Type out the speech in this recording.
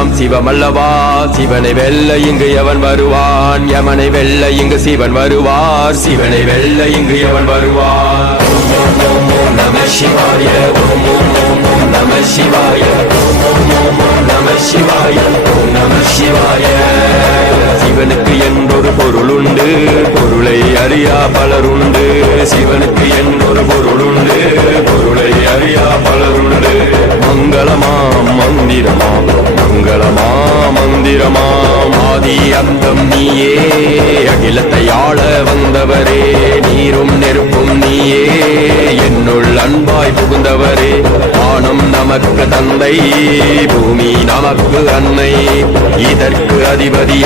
எல்லாம் சிவமல்லவா. சிவனை வெல்ல இங்கு எவன் வருவான், யமனை வெல்ல இங்கு சிவன் வருவார். சிவனை வெல்ல இங்கு எவன் வருவார். ஓம் ஓம் ஓம் ஓம் நம சிவாய. ஓம் ஓம் ஓம் ஓம் நம சிவாய. ஓம் ஓம் ஓம் ஓம் நம சிவாய. ஓம் நம சிவாய. சிவனுக்கு என்றொரு பொருளுண்டு, பொருளை அறியா பலருண்டு. சிவனுக்கு என்றொரு பொருளுண்டு, பொருளை அறியா பலருண்டு. மங்களமாம் மந்திரமாம், மங்களமாம் மந்திரமாம். ஆதி அந்தம் நீயே, அகிலத்தை ஆள வந்தவரே. நீரும் நெருப்பும் நீயே, என்னுள் அன்பாய் புகுந்தவரே. வானம் நமக்கு தந்தை, பூமி நமக்கு அன்னை. இதற்கு அதிபதி